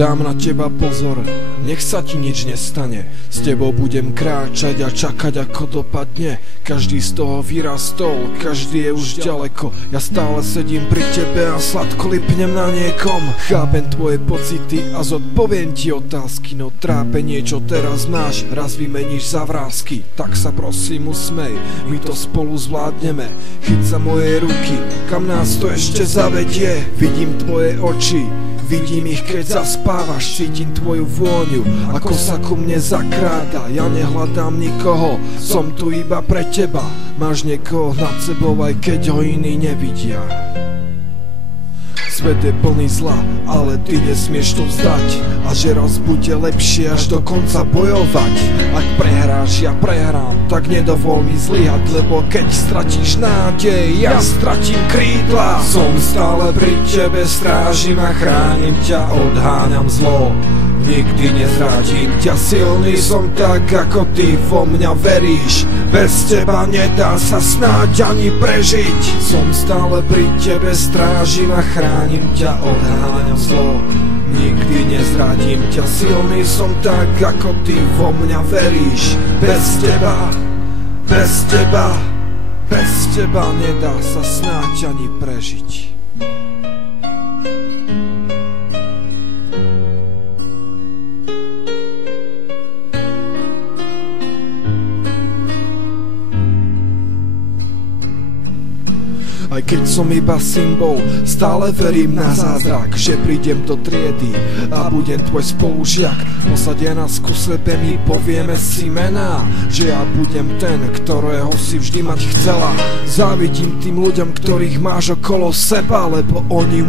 Dám na teba pozor, nech sa ti nič nestane. S tebou budem kráčať a čakať, ako dopadne. Každý z toho vyrastol, každý je už ďaleko. Ja stále sedím pri tebe a sladko lipnem na niekom. Chápem tvoje pocity a zodpoviem ti otázky. No trápenie, čo teraz máš, raz vymeníš za vrásky. Tak sa prosím usmej, my to spolu zvládneme. Chyť sa moje ruky, kam nás to ešte zavedie. Vidím tvoje oči, vidím ich, keď zaspávaš, cítim tvoju vôňu, ako sa ku mne zakráda. Ja nehľadám nikoho, som tu iba pre teba. Máš niekoho nad sebou, aj keď ho iní nevidia. Svet je plný zla, ale ty nesmieš to vzdať. A že raz bude lepšie až do konca bojovať. Ak prehráš, ja prehrám, tak nedovol mi zlyhať. Lebo keď stratíš nádej, ja stratím krídla. Som stále pri tebe, strážim a chránim ťa, odháňam zlo. Nikdy nezradím ťa, silný som tak, ako ty vo mňa veríš. Bez teba nedá sa snáď ani prežiť. Som stále pri tebe, strážim a chránim ťa, odháňam zlo. Nikdy nezradím ťa, silný som tak, ako ty vo mňa veríš. Bez teba, bez teba, bez teba nedá sa snáď ani prežiť. Aj keď som iba symbol, stále verím na zázrak, že prídem do triedy a budem tvoj spolužiak. Posadená ku sebe mi povieme si mená, že ja budem ten, ktorého si vždy mať chcela. Závidím tým ľuďom, ktorých máš okolo seba, lebo oni